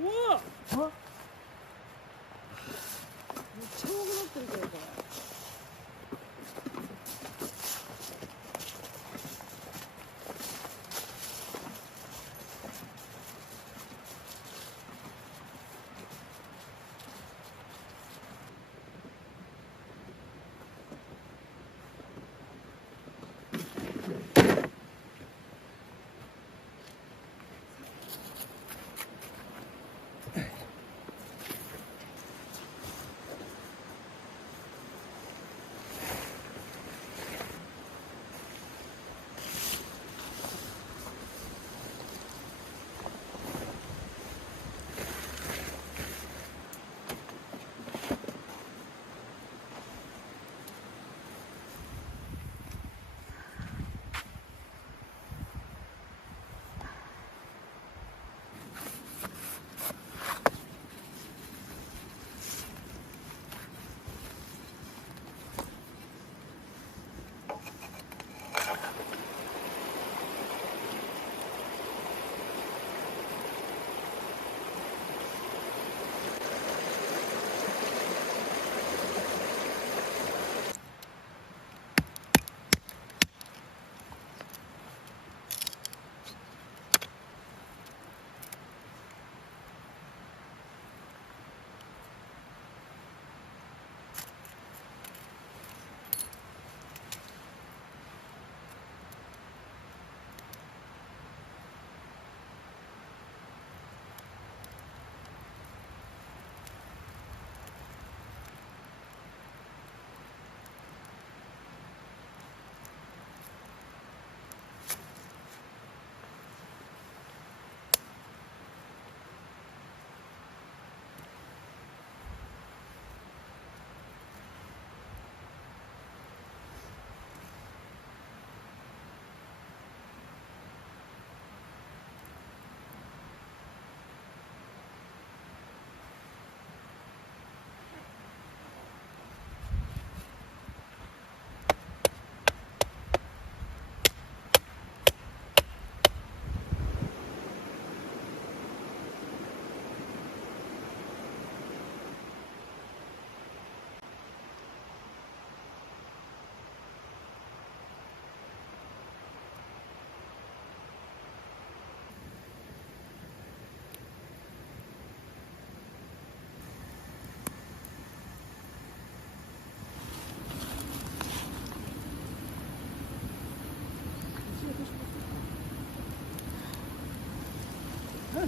うわっ、めっちゃ重くなってるけどこれ。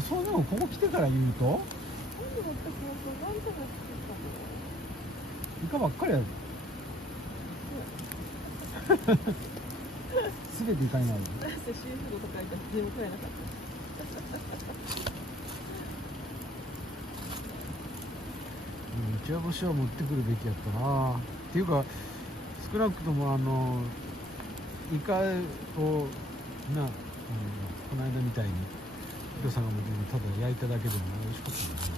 そうでもここ来てから言うとイカばっかりやるすべてイカになる。シーフードとか言ったら全部食えなかった内輪干しは持ってくるべきやったな。っていうか少なくともイカをな、この間みたいにヒロさんが持ってただ焼いただけでも美味しかったね。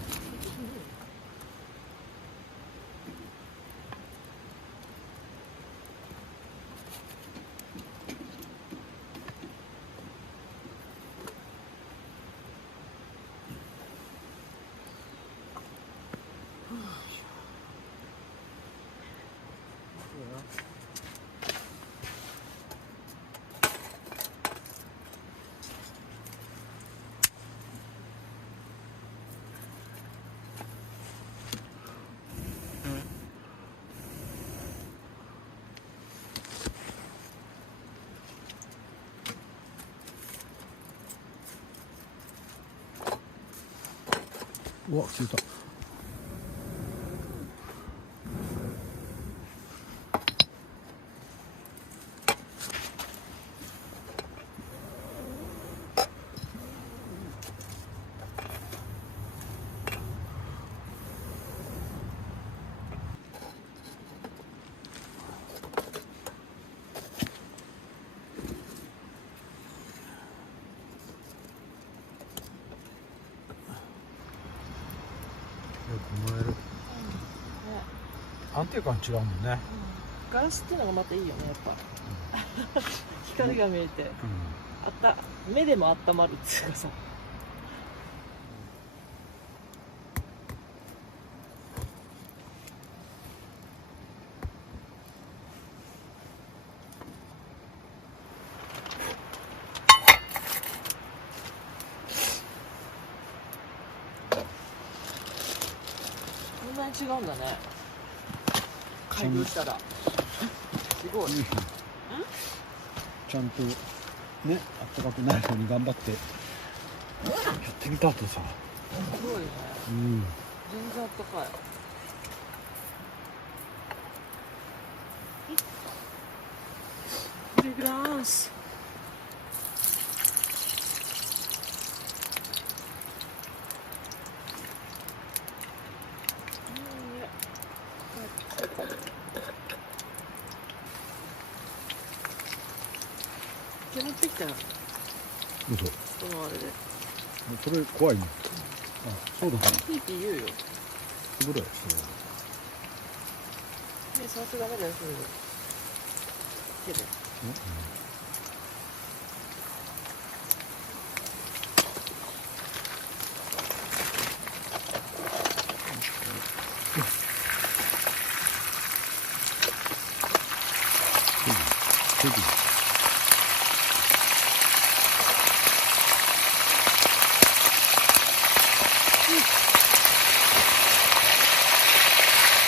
うわ、消えた。燃える。安定感違うもんね。ガラスっていうのがまたいいよね、やっぱ。光が見えて、目でも温まるっていうかさ。なに違うんだね。開業したら。すごい。ちゃんとね、あったかくなるように頑張ってやってみた後さ。すごいね。うん。全然あったかい。フリグランス。持ってきたよ。嘘。このあれで。それ怖いね。あ、そうだね。ピーピー言うよ。それ。ね、触っちゃダメだよ、それで。手で。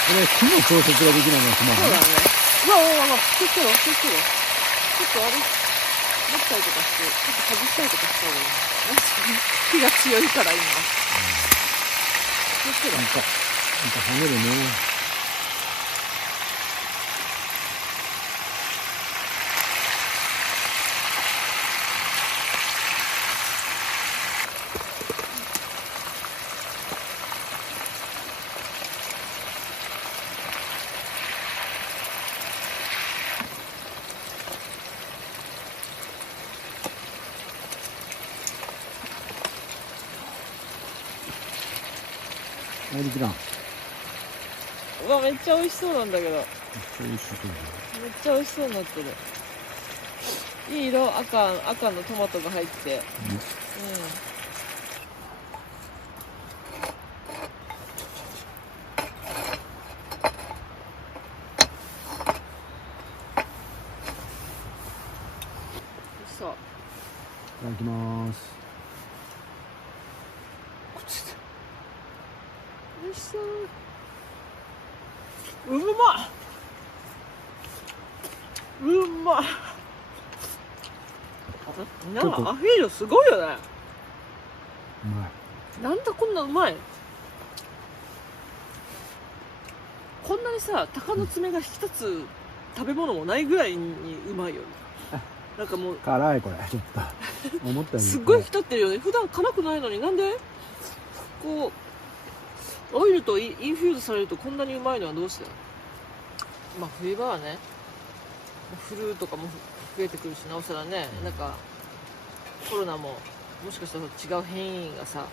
これ木の調節ができないのは困るね。そうだね。まあ、気をつけろ、気をつけろ。ちょっとあれ、持ったりとかして、ちょっと外したりとかした方がいいな。火が強いから今。気をつけろ。なんか跳ねるね。オリジナル。うわ、めっちゃ美味しそうなんだけど。めっちゃ美味しそうだよ。めっちゃ美味しそうになってる。いい色、赤のトマトが入って。そう。いただきます。美味しそう。うまっ。うまっ。なんかアヒージョすごいよね。うまい。なんだこんなうまい。こんなにさ、鷹の爪が一つ食べ物もないぐらいにうまいよね。なんかもう辛いこれちょっと思ったよりすっごい太ってるよね。普段辛くないのになんでこうオイルとインフューズされるとこんなにうまいのはどうしてだ。まあ冬場はね、フルとかも増えてくるし、なおさらね、なんかコロナももしかしたら違う変異がさ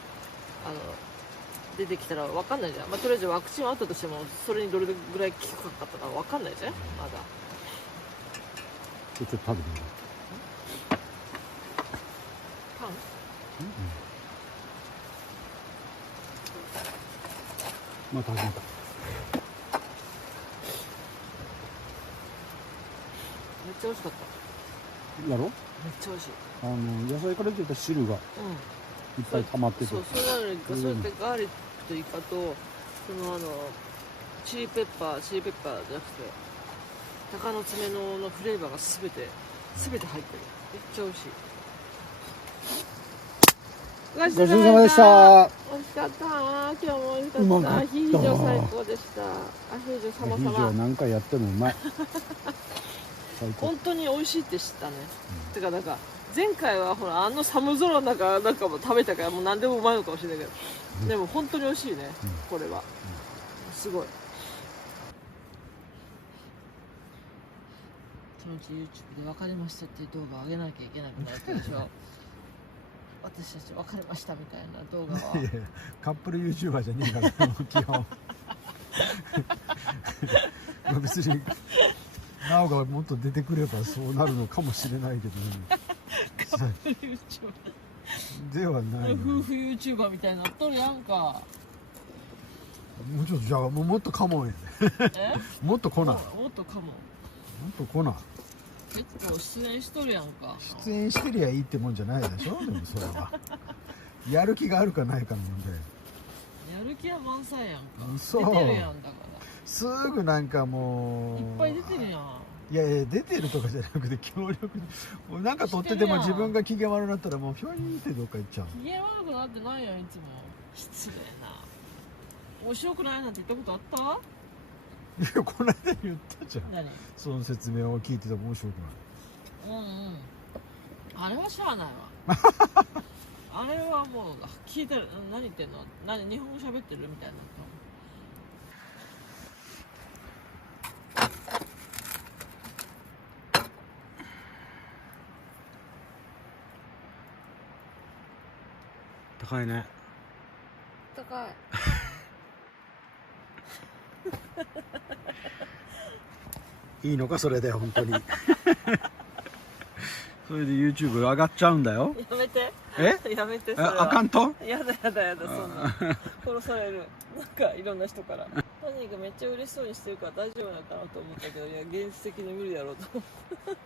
出てきたら分かんないじゃん。まあとりあえずワクチンはあったとしてもそれにどれぐらい効くかったか分かんないじゃんまだ。ちょっと食べてみる。パンまた始めた。めっちゃ美味しかった。やろ？めっちゃ美味しい。野菜から出た汁がいっぱい溜まってて、そうそれなのにそれってガーリックとイカとそのチリペッパーじゃなくて鷹の爪のフレーバーが全て入ってる。めっちゃ美味しい。ごちごちそうさまでした。美味しかった。今日も美味しかった。アヒージョ最高でした。アヒージョ様アヒージョは何回やってもうまい。最高。本当に美味しいって知ったね。てかなんか前回はほら寒空の中なんかも食べたからもう何でもうまいのかもしれないけど、でも本当に美味しいね、これは、すごい。そのうち YouTube で別れましたっていう動画を上げなきゃいけなくなるでしょ。私たち別れましたみたいな動画は。いやいやカップル YouTuber じゃねえからもう基本別になおがもっと出てくればそうなるのかもしれないけど、カップル YouTuber ではないの。夫婦 YouTuber みたいになっとるやんか。もうちょっとじゃあもっとカモンやね。もっと来な。もっとかも。もっと来な。結構出演しとるやんか。出演してりゃいいってもんじゃないでしょ。でもそれはやる気があるかないかの問題。やるる気は満載やんか。そう出てるやんだかすぐなんかもうらいっぱい出てるやん。いやいや出てるとかじゃなくて強力にもうなんか撮ってても自分が機嫌悪くなったらもうひょいってどっか行っちゃう機嫌悪くなってないやんいつも。失礼な。面白くないなんて言ったことあっいやこの間言ったじゃんた？何？その説明を聞いてても面白くないうんうん。あれはしゃあないわ。あれはもう聞いたら何言ってんの？日本語喋ってるみたいな。高いね高い。いいのかそれで本当にそれで YouTube 上がっちゃうんだよやめて。えやめてそれは。あかんとやだやだやだ、そんな殺される。なんかいろんな人からトニーがめっちゃ嬉しそうにしてるから大丈夫なのかなと思ったけど、いや現実的に無理だろうと思って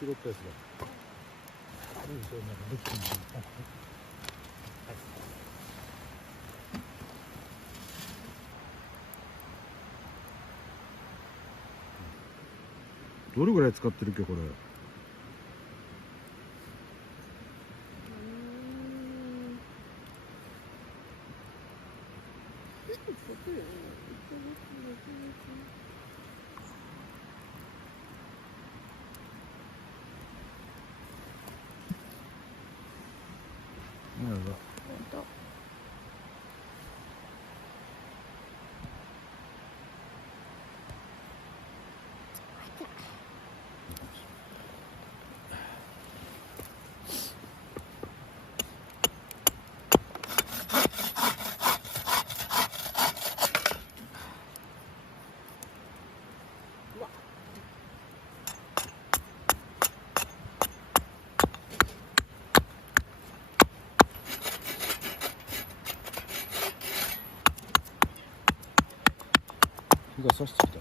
拾ったやつだ。何それなんかできてるの？どれぐらい使ってるっけこれ？なんだ。火がさしてきた。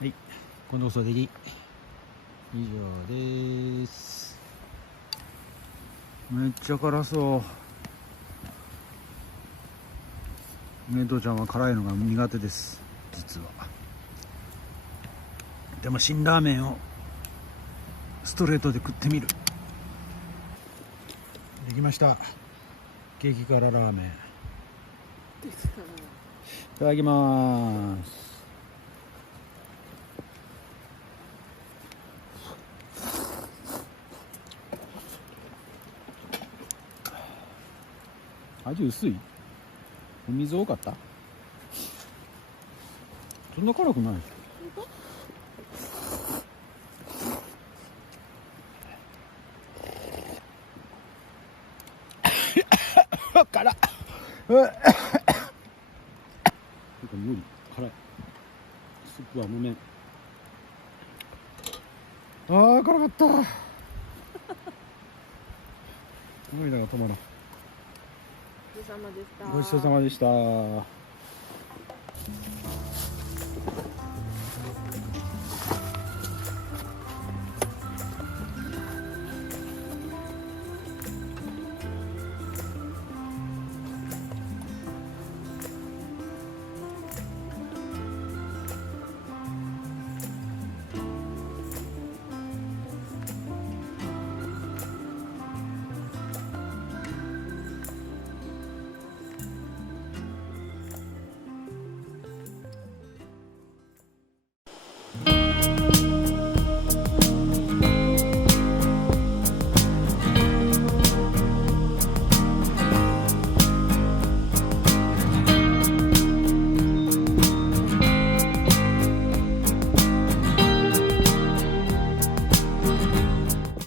はい、今度こそでき以上です。めっちゃ辛そう。ねとちゃんは辛いのが苦手です、実は。でも辛ラーメンをストレートで食ってみる。できました、激辛ラーメン。いただきます。味薄い？お水多かった？そんな辛くないでしょ。辛っ。無理、辛い。スープは飲めん。あー辛かった。涙が止まらん。ごちそうさまでした。